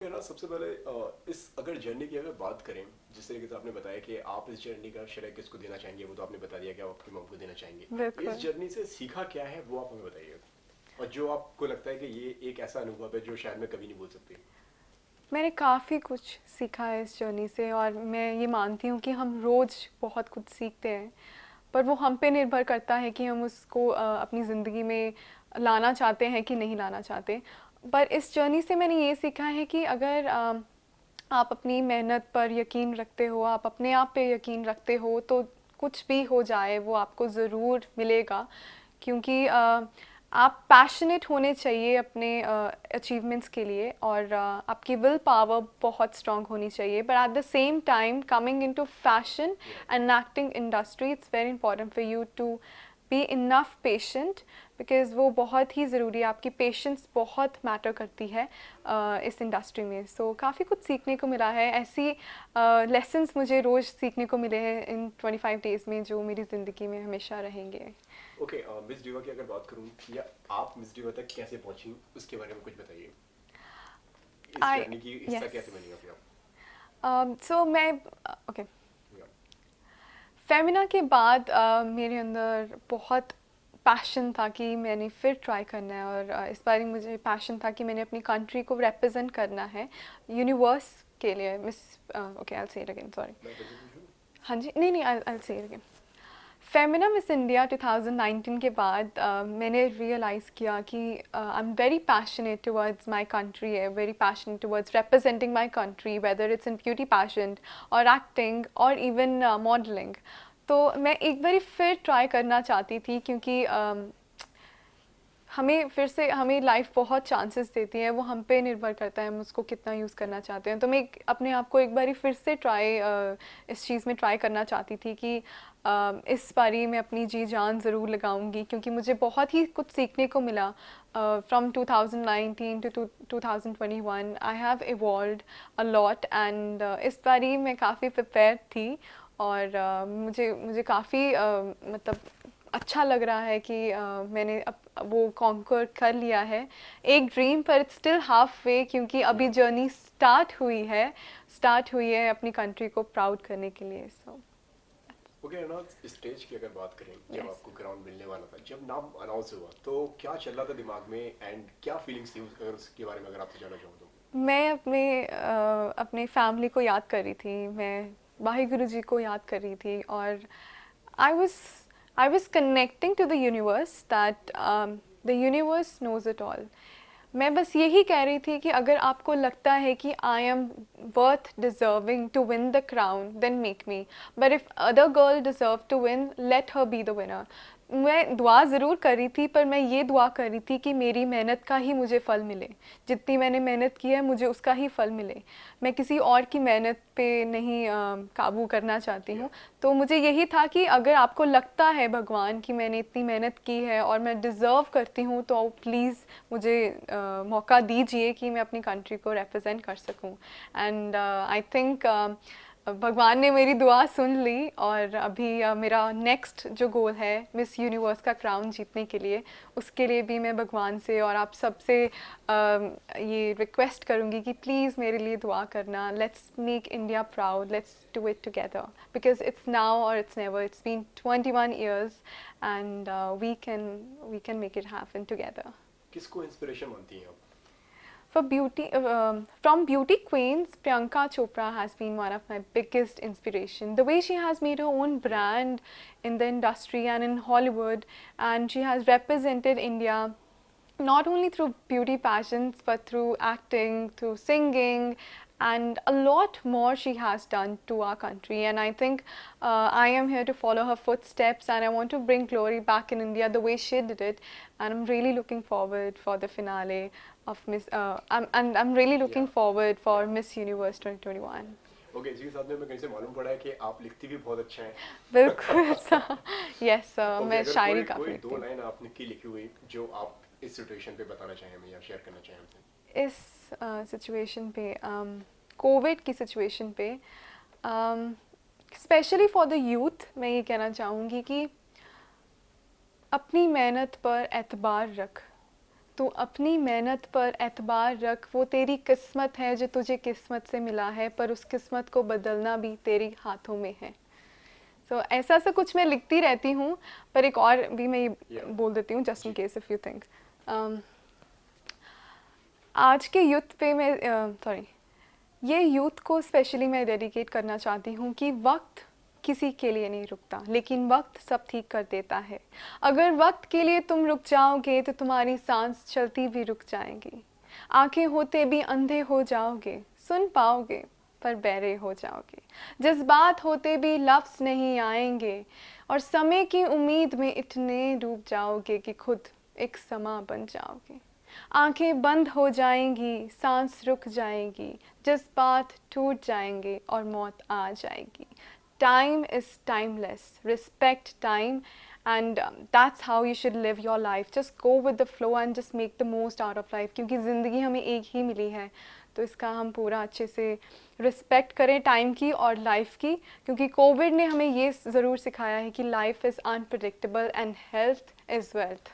है ना। सबसे पहले इस अगर जर्नी की अगर बात करें, जिस तरीके से आपने बताया कि आप इस जर्नी का श्रेय किसको देना चाहेंगे, वो तो आपने बता दिया कि आप अपनी मॉम को देना चाहेंगे। इस बिल्कुल। जर्नी से सीखा क्या है वो आप हमें बताइए, और जो आपको लगता है कि ये एक ऐसा अनुभव है जो शायद मैं कभी नहीं भूल सकती। मैंने काफ़ी कुछ सीखा है इस जर्नी से और मैं ये मानती हूँ कि हम रोज़ बहुत कुछ सीखते हैं, पर वो हम पे निर्भर करता है कि हम उसको अपनी ज़िंदगी में लाना चाहते हैं कि नहीं लाना चाहते। पर इस जर्नी से मैंने ये सीखा है कि अगर आप अपनी मेहनत पर यकीन रखते हो, आप अपने आप पे यकीन रखते हो, तो कुछ भी हो जाए वो आपको ज़रूर मिलेगा। क्योंकि आप पैशनेट होने चाहिए अपने अचीवमेंट्स के लिए, और आपकी विल पावर बहुत स्ट्रांग होनी चाहिए। But at the same time coming into fashion and acting industry, it's very important for you to be enough patient, because वो बहुत ही ज़रूरी है। आपकी पेशेंस बहुत मैटर करती है इस इंडस्ट्री में। सो काफ़ी कुछ सीखने को मिला है। ऐसी लेसन्स मुझे रोज़ सीखने को मिले हैं इन 25 डेज़ में, जो मेरी ज़िंदगी में हमेशा रहेंगे। ओके, मिस डिवा की अगर बात करूं, या आप मिस डिवा तक कैसे पहुंची उसके बारे में कुछ बताइए। इस आई जर्नी की हिस्सा यस। कैसे बनी अभी आप? सो मैं ओके, या फेमिना के बाद मेरे अंदर बहुत पैशन था कि मैंने फिर ट्राई करना है, और इस बार मुझे पैशन था कि मैंने अपनी कंट्री को रिप्रेजेंट करना है यूनिवर्स के लिए। Miss okay, I will say it again, sorry. मैं फिर से पूछूं? हाँ जी, नहीं नहीं, I will say it again. Femina Miss India 2019 के बाद मैंने रियलाइज़ किया कि I am very passionate towards my country, है very passionate towards representing my country, whether it's in beauty passion और एक्टिंग और इवन मॉडलिंग। तो मैं एक बारी फिर ट्राई करना चाहती थी, क्योंकि हमें फिर से, हमें लाइफ बहुत चांसेस देती है, वो हम पे निर्भर करता है हम उसको कितना यूज़ करना चाहते हैं। तो मैं अपने आप को एक बारी फिर से इस चीज़ में ट्राई करना चाहती थी कि इस बारी मैं अपनी जी जान ज़रूर लगाऊंगी, क्योंकि मुझे बहुत ही कुछ सीखने को मिला। From 2019 to 2021 I have evolved a lot, and इस बारी मैं काफ़ी प्रिपेयर थी। और मुझे मुझे काफ़ी मतलब अच्छा लग रहा है कि मैंने वो कॉन्कर कर लिया है एक ड्रीम, पर इट्स स्टिल हाफ वे, क्योंकि अभी जर्नी स्टार्ट हुई है अपनी कंट्री को प्राउड करने के लिए। सो ओके ना। स्टेज की अगर बात करें, जब यस। आपको ग्राउंड मिलने वाला था, जब नाम अनाउंस हुआ, तो क्या चल रहा था दिमाग में, एंड क्या फीलिंग्स थी अगर उसके बारे में अगर आपसे जानना चाहूँ तो? मैं अपने फैमिली को याद कर रही थी, मैं वाहिगुरु जी को याद कर रही थी, और I was I was connecting to the universe that the universe knows it all. मैं बस यही कह रही थी कि अगर आपको लगता है कि I am worth deserving to win the crown, then make me, but if other girl deserve to win, let her be the winner. मैं दुआ ज़रूर कर रही थी, पर मैं ये दुआ कर रही थी कि मेरी मेहनत का ही मुझे फल मिले, जितनी मैंने मेहनत की है मुझे उसका ही फल मिले। मैं किसी और की मेहनत पे नहीं काबू करना चाहती या हूँ। तो मुझे यही था कि अगर आपको लगता है भगवान कि मैंने इतनी मेहनत की है और मैं डिज़र्व करती हूँ, तो प्लीज़ मुझे मौका दीजिए कि मैं अपनी कंट्री को रिप्रेजेंट कर सकूँ। एंड आई थिंक भगवान ने मेरी दुआ सुन ली, और अभी मेरा नेक्स्ट जो गोल है मिस यूनिवर्स का क्राउन जीतने के लिए, उसके लिए भी मैं भगवान से और आप सबसे ये रिक्वेस्ट करूँगी कि प्लीज़ मेरे लिए दुआ करना। Let's make India proud, let's do it together, because it's now और it's never. It's been 21 years, and we can make it happen together. किसको इंस्पिरेशन मानती हैं आप? For beauty, from beauty queens, Priyanka Chopra has been one of my biggest inspiration. The way she has made her own या brand in the industry and in Hollywood, and she has represented India not only through beauty pageants but through acting, through singing, and a lot more she has done to our country. And I think I am here to follow her footsteps, and I want to bring glory back in India the way she did it. And I'm really looking forward for the finale of I'm really या looking forward या for Miss Universe 2021. ओके, जी साथ में मैं कहीं से मालूम पड़ा है कि आप लिखती भी बहुत अच्छा है। बिल्कुल सा। यस, ओके, मैं अगर शायरी कोई काफ़ी कोई लिखती दो हूँ। लाइन आपने की लिखी हुई जो आप इस सिचुएशन पे बताना चाहें हमें, या शेयर करना चाहें हमसे? इस सिचुएशन पे, कोविड की सिचुएशन पे, स्पेशली फॉर द यूथ, मैं ये कहना चाहूँगी कि अपनी मेहनत पर एतबार रख। तो अपनी मेहनत पर एतबार रख, वो तेरी किस्मत है जो तुझे किस्मत से मिला है, पर उस किस्मत को बदलना भी तेरे हाथों में है। सो ऐसा सा कुछ मैं लिखती रहती हूँ, पर एक और भी मैं ये या बोल देती हूँ just in the case if you think. आज के यूथ पे मैं सॉरी ये यूथ को स्पेशली मैं डेडिकेट करना चाहती हूँ कि वक्त किसी के लिए नहीं रुकता, लेकिन वक्त सब ठीक कर देता है। अगर वक्त के लिए तुम रुक जाओगे तो तुम्हारी सांस चलती भी रुक जाएगी। आंखें होते भी अंधे हो जाओगे, सुन पाओगे पर बहरे हो जाओगे। जज्बात होते भी लफ्ज़ नहीं आएंगे, और समय की उम्मीद में इतने डूब जाओगे कि खुद एक समा बन जाओगे। आंखें बंद हो जाएंगी, सांस रुक जाएगी, जज्बात टूट जाएंगे और मौत आ जाएगी। Time is timeless, respect time, and that's how you should live your life. Just go with the flow and just make the most out of life, क्योंकि ज़िंदगी हमें एक ही मिली है, तो इसका हम पूरा अच्छे से रिस्पेक्ट करें टाइम की और लाइफ की, क्योंकि कोविड ने हमें ये ज़रूर सिखाया है कि life is unpredictable and health is wealth.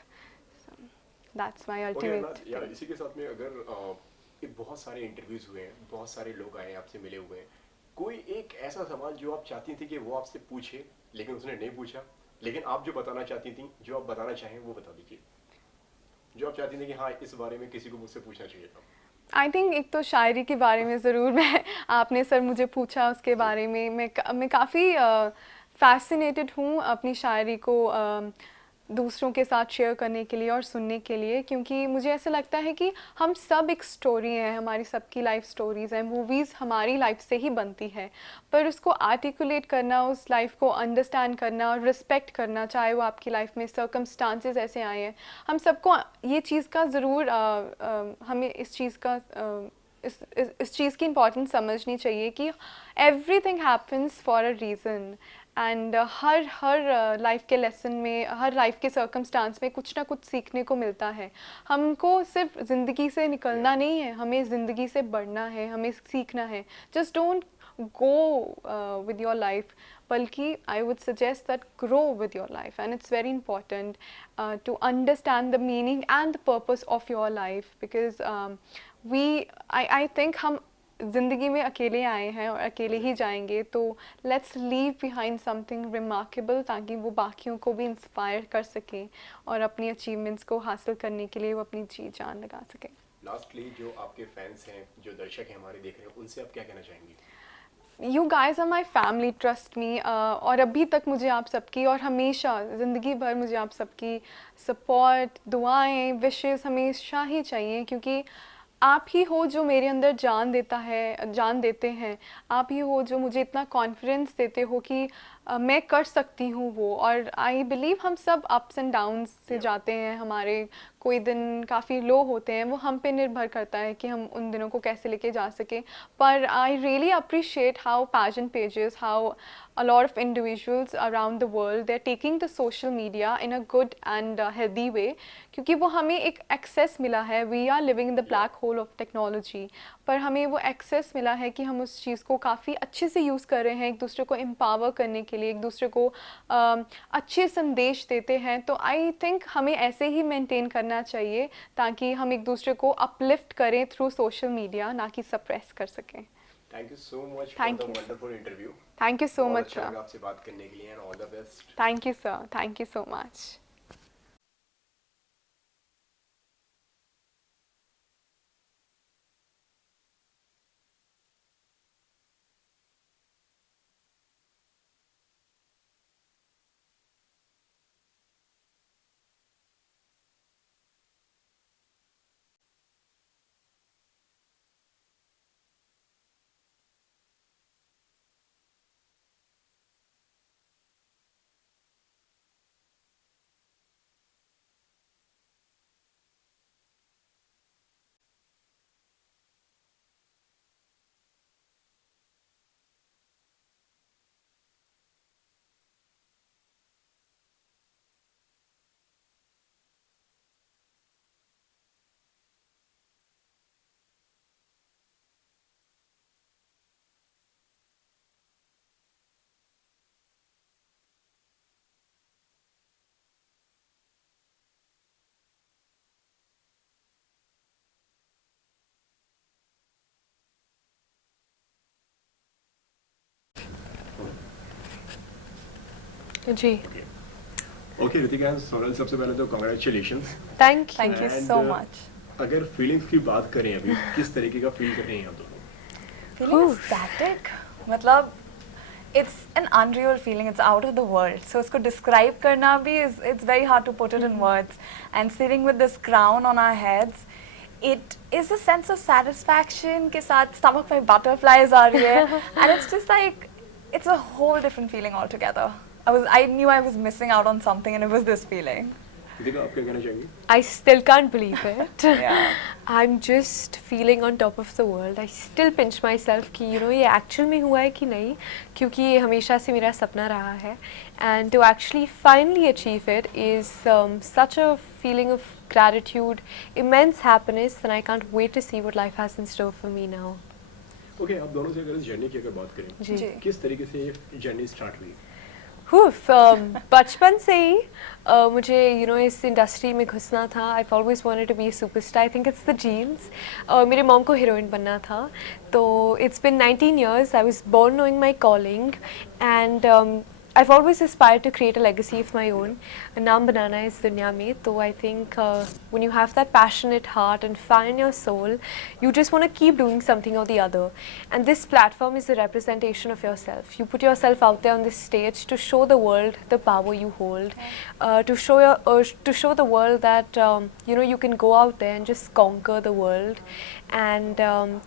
That's my okay ultimate अनाज यार, थिंग। इसी के साथ में अगर ये बहुत सारे इंटरव्यूज हुए हैं, बहुत सारे लोग आए हैं आपसे मिले हुए हैं, कोई एक ऐसा सवाल जो आप चाहती थी कि वो आपसे पूछे लेकिन उसने नहीं पूछा, लेकिन आप जो बताना चाहती थी, जो आप बताना चाहें वो बता दीजिए, जो आप चाहती थी कि हाँ इस बारे में किसी को मुझसे पूछना चाहिए था। आई थिंक एक तो शायरी के बारे में ज़रूर मैं आपने सर मुझे पूछा उसके जी बारे में, मैं काफ़ी फैसिनेटेड हूँ अपनी शायरी को दूसरों के साथ शेयर करने के लिए और सुनने के लिए, क्योंकि मुझे ऐसा लगता है कि हम सब एक स्टोरी हैं, हमारी सबकी लाइफ स्टोरीज़ हैं, मूवीज़ हमारी लाइफ से ही बनती है, पर उसको आर्टिकुलेट करना, उस लाइफ को अंडरस्टैंड करना और रिस्पेक्ट करना, चाहे वो आपकी लाइफ में सर्कमस्टांसेस ऐसे आए हैं, हम सबको ये चीज़ का ज़रूर हमें इस चीज़ का इस चीज़ की इम्पोर्टेंस समझनी चाहिए कि everything happens for a reason, and हर लाइफ के लेसन में, हर लाइफ के सर्कमस्टांस में कुछ ना कुछ सीखने को मिलता है। हमको सिर्फ ज़िंदगी से या निकलना नहीं है, हमें ज़िंदगी से बढ़ना है, हमें सीखना है। Just don't go with your life, balki I would suggest that grow with your life, and it's very important to understand the meaning and the purpose of your life, because I think हम ज़िंदगी में अकेले आए हैं और अकेले जी ही जाएंगे, तो let's leave behind something remarkable, ताकि वो बाकियों को भी इंस्पायर कर सकें और अपनी अचीवमेंट्स को हासिल करने के लिए वो अपनी जी जान लगा सकें। लास्टली जो आपके फैंस हैं, जो दर्शक हैं हमारे देख रहे हैं, उनसे आप क्या कहना चाहेंगी? You guys are my family, trust me, और अभी तक मुझे आप सबकी और हमेशा ज़िंदगी भर मुझे आप सबकी सपोर्ट, दुआएं, विशेस हमेशा ही चाहिए, क्योंकि आप ही हो जो मेरे अंदर जान देते हैं। आप ही हो जो मुझे इतना कॉन्फिडेंस देते हो कि मैं कर सकती हूँ वो, और आई बिलीव हम सब अप्स एंड डाउन्स से या जाते हैं, हमारे कोई दिन काफ़ी लो होते हैं, वो हम पे निर्भर करता है कि हम उन दिनों को कैसे लेके जा सकें। पर I really appreciate how pageant pages, how a lot of individuals around the world they're taking the social media in a good and healthy way, क्योंकि वो हमें एक एक्सेस मिला है, we are living in the या black hole of technology, पर हमें वो एक्सेस मिला है कि हम उस चीज़ को काफ़ी अच्छे से यूज़ कर रहे हैं, एक दूसरे को एम्पावर करने के लिए, एक दूसरे को अच्छे संदेश देते हैं। तो आई थिंक हमें ऐसे ही मेंटेन करना चाहिए, ताकि हम एक दूसरे को अपलिफ्ट करें थ्रू सोशल मीडिया, ना कि सप्रेस कर सकें। Thank you so much for the thank you, wonderful interview. Thank you so बहुत मच अच्छा सर। लगा आपसे बात करने के लिए, and all the best. Thank you, sir. Thank you so much. जी, ओके रितिका एंड सोनल, सबसे पहले तो congratulations. Thank Thank you And, so much. अगर फीलिंग्स की बात करें अभी, किस तरीके का फील कर रहे हैं आप दोनों? Feeling ecstatic. मतलब it's an unreal feeling. It's out of the world. So उसको describe करना भी is it's very hard to put it in words. And sitting with this crown on our heads, it is a sense of satisfaction के साथ stomach में butterflies आ रही है. And it's just like it's a whole different feeling altogether. I knew I was missing out on something, and it was this feeling. Ritika, आप क्या कहना चाहेंगे? I still can't believe it. Yeah. I'm just feeling on top of the world. I still pinch myself कि ये actual में हुआ है कि नहीं, क्योंकि ये हमेशा से मेरा सपना रहा है. And to actually finally achieve it is such a feeling of gratitude, immense happiness, and I can't wait to see what life has in store for me now. Okay, आप दोनों से अगर इस जर्नी की अगर बात करें, जी. जी. किस तरीके से ये जर्नी स्टार्ट हुई? बचपन से ही मुझे इस इंडस्ट्री में घुसना था. I always wanted to be a superstar. I think it's the genes. मेरे मॉम को हीरोइन बनना था. तो it's been 19 years. I was born knowing my calling and I've always aspired to create a legacy of my own. नाम बनाना है इस दुनिया में. तो I think when you have that passionate heart and fire in your soul, you just want to keep doing something or the other. And this platform is a representation of yourself. You put yourself out there on this stage to show the world the power you hold, to show the world that you can go out there and just conquer the world. And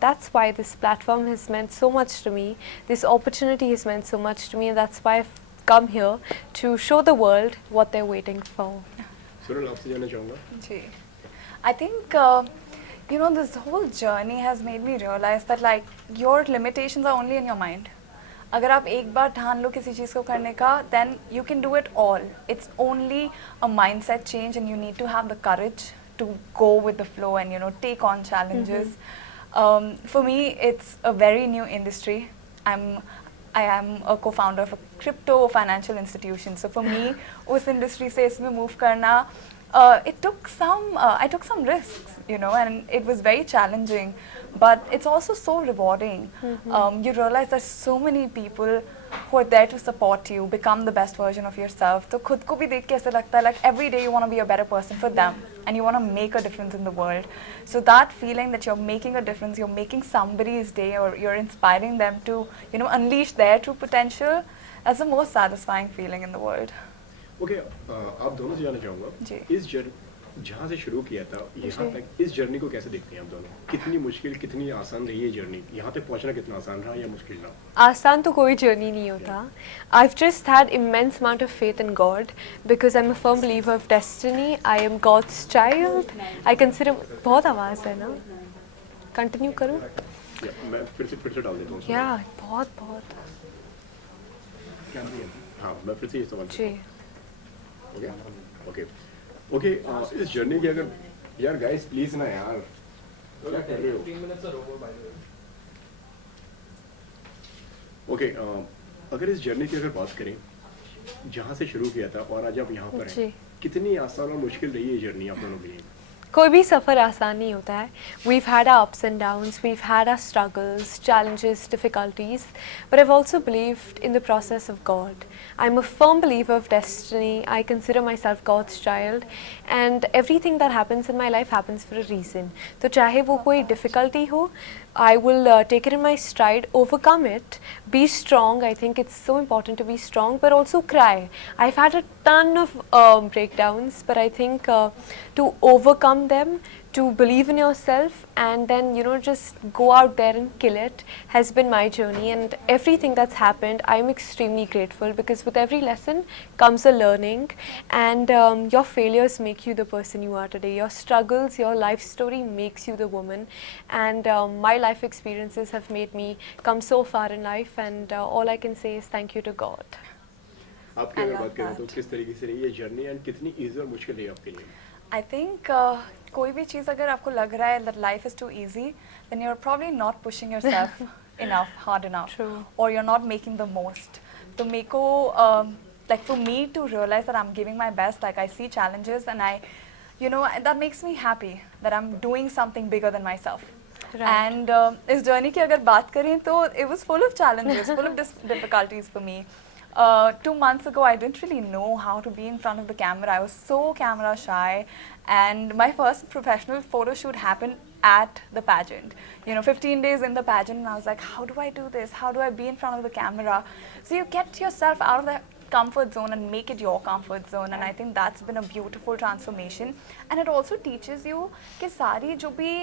that's why this platform has meant so much to me. This opportunity has meant so much to me, and that's why I've come here to show the world what they're waiting for. Sonal, आपसे जानना चाहूँगा. Gee. I think, this whole journey has made me realize that like your limitations are only in your mind. अगर आप एक बार ठान लो किसी चीज़ को करने का, then you can do it all. It's only a mindset change, and you need to have the courage to go with the flow and take on challenges. For me, it's a very new industry. I am a co-founder of a crypto financial institution. So for me, उस industry से इसमें move करना, I took some risks, and it was very challenging, but it's also so rewarding. You realize there's so many people who are there to support you, become the best version of yourself. तो खुद को भी देख के ऐसा लगता है like every day you want to be a better person for them, and you want to make a difference in the world. So that feeling that you're making a difference, you're making somebody's day, or you're inspiring them to, unleash their true potential, that's the most satisfying feeling in the world. Okay, आप दोनों से जानना चाहूँगा. जी. इस जहाँ से शुरू किया था यहाँ तक, इस जर्नी को कैसे देखते हैं आप दोनों? कितनी मुश्किल, कितनी आसान रही है जर्नी? यहाँ तक पहुँचना कितना आसान रहा या मुश्किल रहा? आसान तो कोई जर्नी नहीं होता. I've just had immense amount of faith in God because I'm a firm believer of destiny. I am God's child. I consider बहुत आवाज़ है ना? Continue करूँ? मैं फिर से डाल देता हूँ. Yeah, बहुत. हाँ, मैं फिर से ये सवाल. जी. ओके, इस जर्नी की अगर, यार गाइस प्लीज ना यार, क्या कर रहे हो? 3 minutes are over by the way. Okay, अगर इस जर्नी की अगर बात करें, जहाँ से शुरू किया था और आज आप यहाँ पर जी. हैं, कितनी आसान और मुश्किल रही है जर्नी आप दोनों के लिए? कोई भी सफ़र आसान नहीं होता है. We've had our ups and downs, we've had our struggles, challenges, difficulties, but I've also believed in the process of God. I'm a firm believer of destiny. I consider myself God's child, and everything that happens in my life happens for a reason. तो चाहे वो कोई difficulty हो, I will take it in my stride, overcome it, be strong. I think it's so important to be strong, but also cry. I've had a ton of breakdowns, but I think to overcome them, to believe in yourself, and then just go out there and kill it has been my journey. And everything that's happened, I'm extremely grateful, because with every lesson comes a learning, and your failures make you the person you are today. Your struggles, your life story makes you the woman, and my life experiences have made me come so far in life, and all I can say is thank you to God. आपकी अगर बात करें तो किस तरीके से रही है जर्नी एंड कितनी इजी और मुश्किल रही आपके लिए? I think कोई भी चीज़ अगर आपको लग रहा है that life is too easy, then you're probably not pushing yourself enough, hard enough. True. Or you're not making the most. तो मेरे को like for me to realize that I'm giving my best, like I see challenges, and that makes me happy that I'm doing something bigger than myself. Right. And इस journey की अगर बात करें तो it was full of challenges, full of difficulties for me. 2 months ago, I didn't really know how to be in front of the camera. I was so camera shy, and my first professional photo shoot happened at the pageant. 15 days in the pageant, and I was like, how do I do this? How do I be in front of the camera? So you get yourself out of the comfort zone and make it your comfort zone, and I think that's been a beautiful transformation. And it also teaches you कि सारी जो भी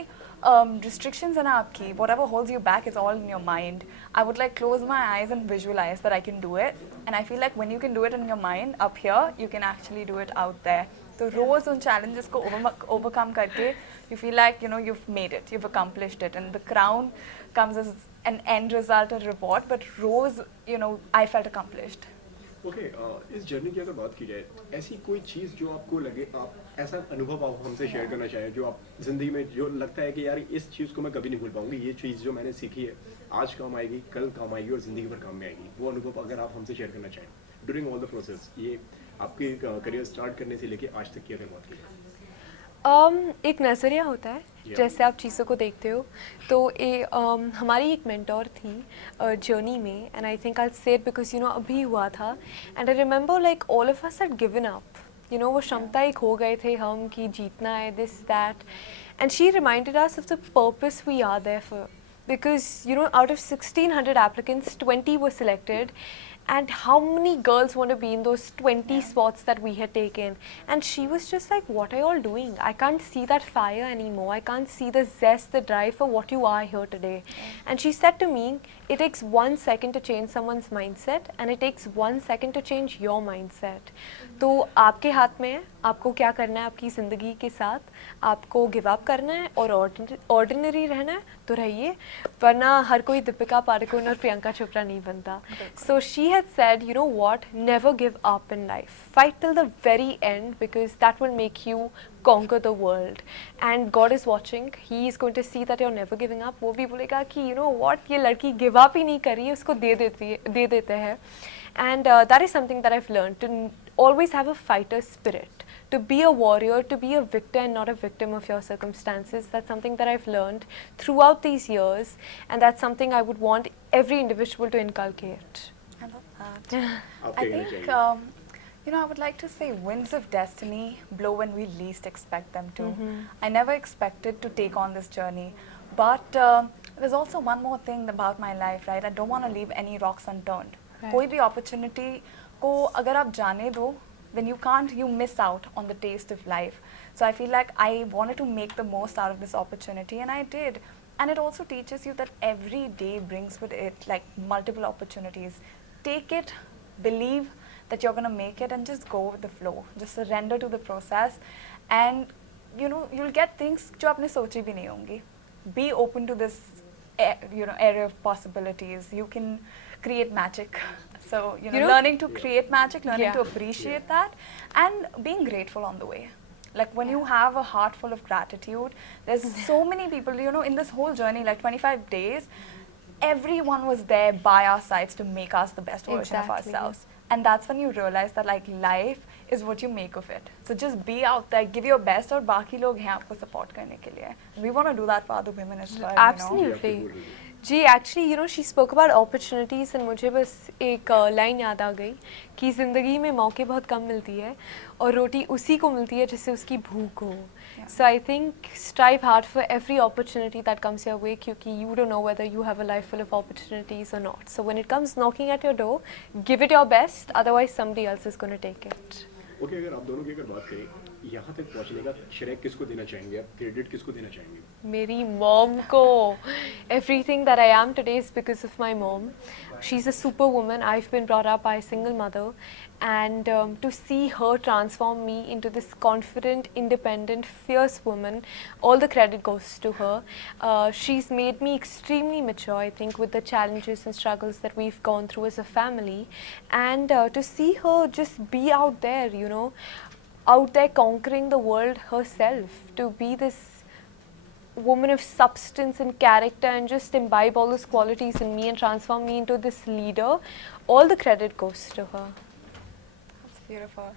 restrictions हैं ना आपकी, whatever holds you back is all in your mind. I would like close my eyes and visualize that I can do it, and I feel like when you can do it in your mind up here, you can actually do it out there. तो रोज उन challenges को overcome करके you feel like you've made it, you've accomplished it, and the crown comes as an end result, a reward. But rose I felt accomplished. Okay इस journey की अगर बात की जाए, ऐसी कोई चीज़ जो आपको लगे, आप ऐसा अनुभव आप हमसे शेयर करना चाहें जो आप ज़िंदगी में जो लगता है कि यार इस चीज़ को मैं कभी नहीं भूल पाऊंगी, ये चीज़ जो मैंने सीखी है आज काम आएगी, कल काम आएगी और ज़िंदगी भर काम में आएगी, वो अनुभव अगर आप हमसे शेयर करना चाहें ड्यूरिंग ऑल द प्रोसेस, ये आपके करियर स्टार्ट करने से लेके आज तक की अगर बात की जाए? एक नज़रिया होता है जैसे आप चीज़ों को देखते हो। तो हमारी एक मेंटोर थी जर्नी में, एंड आई थिंक आई से इट बिकॉज अभी हुआ था, and I remember like all of us had given up, वो क्षमता एक हो गए थे हम कि जीतना है, this that, and she reminded us of the purpose we are there for, because out of 1600 applicants 20 were selected, and how many girls want to be in those 20 spots that we had taken, and she was just like, what are you all doing? I can't see that fire anymore, I can't see the zest, the drive for what you are here today. And she said to me, it takes 1 second to change someone's mindset, and it takes 1 second to change your mindset. तो आपके हाथ में है, आपको क्या करना है आपकी ज़िंदगी के साथ, आपको गिव अप करना है और ऑर्डिनरी रहना है तो रहिए, वरना हर कोई दीपिका पादुकोण और प्रियंका चोपड़ा नहीं बनता. So she had said, you know what, never give up in life, fight till the very end, because that will make you conquer the world, and God is watching, he is going to see that you're never giving up. वो भी बोलेगा कि you know what, ये लड़की give up ही नहीं कर रही है, उसको दे देते हैं. And that is something that I've learned, to always have a fighter spirit, to be a warrior, to be a victor and not a victim of your circumstances. That's something that I've learned throughout these years, and that's something I would want every individual to inculcate. I love that. I think, I would like to say winds of destiny blow when we least expect them to. I never expected to take on this journey, but there's also one more thing about my life, right? I don't want to leave any rocks unturned. कोई भी opportunity को अगर आप जाने दो, then you miss out on the taste of life. So I feel like I wanted to make the most out of this opportunity, and I did. And it also teaches you that every day brings with it like multiple opportunities. Take it, believe that you're going to make it, and just go with the flow. Just surrender to the process, and you'll get things जो आपने सोची भी नहीं होंगी. Be open to this area of possibilities. You can create magic. So learning to create magic, learning to appreciate that, and being grateful on the way. Like when you have a heart full of gratitude, there's so many people, in this whole journey, like 25 days, everyone was there by our sides to make us the best version of ourselves. And that's when you realize that like life is what you make of it. So just be out there, give your best, और बाकी लोग हैं आपको support करने के लिए. We want to do that for other women as well. Absolutely. जी actually she spoke about opportunities, and मुझे बस एक लाइन याद आ गई कि ज़िंदगी में मौके बहुत कम मिलती है और रोटी उसी को मिलती है जिससे उसकी भूख हो. So I think strive hard for every opportunity that comes your way, क्योंकि you don't know whether you have a life full of opportunities और not. So when it comes knocking at your door, give it your best, otherwise somebody else is gonna take it. Okay, अगर आप दोनों की अगर बात करें, यहाँ तक पहुँचने का श्रेय किसको देना चाहेंगे आप, क्रेडिट किसको देना चाहेंगे? मेरी मॉम को. Everything that I am today is because of my mom. She's a superwoman. I've been brought up by a single mother, and to see her transform me into this confident, independent, fierce woman, all the credit goes to her. She's made me extremely mature, I think, with the challenges and struggles that we've gone through as a family, and to see her just be out there, out there conquering the world herself, to be this woman of substance and character and just imbibe all those qualities in me and transform me into this leader, all the credit goes to her. That's beautiful.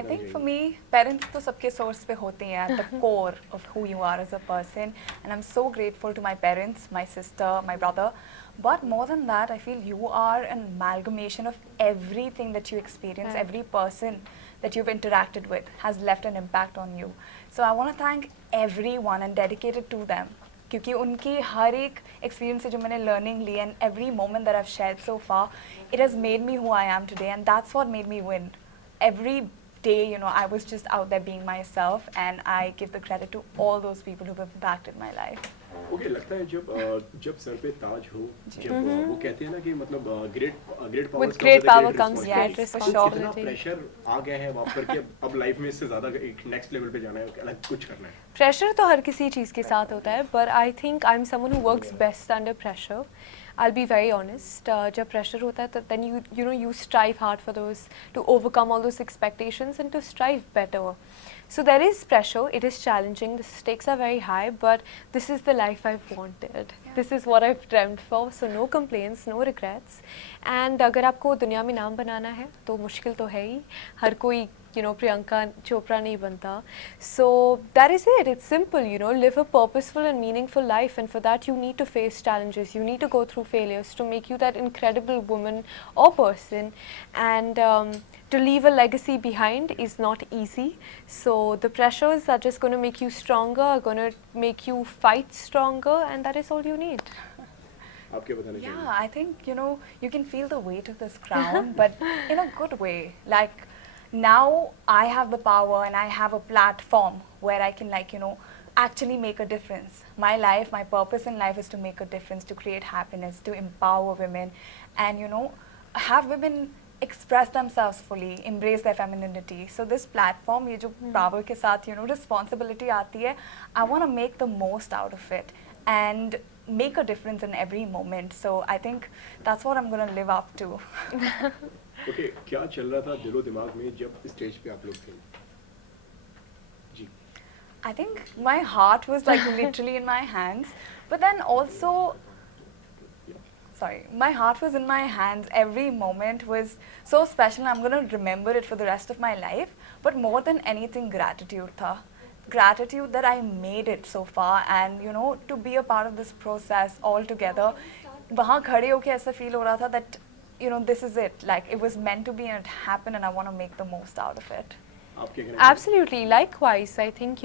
I think for me, parents तो सबके source पे होते हैं at the core of who you are as a person, and I'm so grateful to my parents, my sister, my brother. But more than that, I feel you are an amalgamation of everything that you experience, Right. every person that you've interacted with has left an impact on you. So I want to thank everyone and dedicate it to them. क्योंकि उनकी हर एक experience से जो मैंने learning ली and every moment that I've shared so far, it has made me who I am today, and that's what made me win. Every day, you know, I was just out there being myself, and I give the credit to all those people who've impacted my life. Okay लगता है जब सर पे ताज हो, जब वो कहते हैं ना कि मतलब great With great power comes great Yes, for तो sure. इतना प्रेशर आ गया है आप पर कि अब लाइफ में इससे ज्यादा एक नेक्स्ट लेवल पे जाना है, अलग कुछ करना है. प्रेशर तो हर किसी चीज़ के साथ होता है, पर I think I am someone who works best under pressure. I will be very honest, जब प्रेशर होता है तो then you know you strive hard for those to overcome all those expectations and to strive better. So there is pressure, it is challenging, the stakes are very high, but this is the life I've wanted. This is what I've dreamt for, so no complaints, no regrets. And अगर आपको दुनिया में नाम बनाना है तो मुश्किल तो है ही, हर कोई प्रियंका चोपड़ा नहीं बनता. So that is it, it's simple, live a purposeful and meaningful life, and for that you need to face challenges, you need to go through failures to make you that incredible woman or person. And to leave a legacy behind is not easy, so the pressures are just going to make you stronger, are going to make you fight stronger, and that is all you need. आपके बताने के Yeah, I think, you can feel the weight of this crown, but in a good way. Like, now I have the power and I have a platform where I can, actually make a difference. My life, my purpose in life is to make a difference, to create happiness, to empower women, and, have women express themselves fully, embrace their femininity. So this platform, ये जो power के साथ, responsibility आती है, I want to make the most out of it and make a difference in every moment. So I think that's what I'm going to live up to. Okay क्या चल रहा था दिलो दिमाग में जब स्टेज पे आप लोग थे जी. I think my heart was like literally in my hands, but then also, sorry, my heart was in my hands. Every moment was so special. I'm going to remember it for the rest of my life. But more than anything, gratitude tha. Gratitude that I made it so far, and to be a part of this process all together. वहाँ खड़े होके ऐसा feel हो रहा था that this is it. Like, it was meant to be and it happened, and I want to make the most out of it. आपके कहने Absolutely, likewise. I think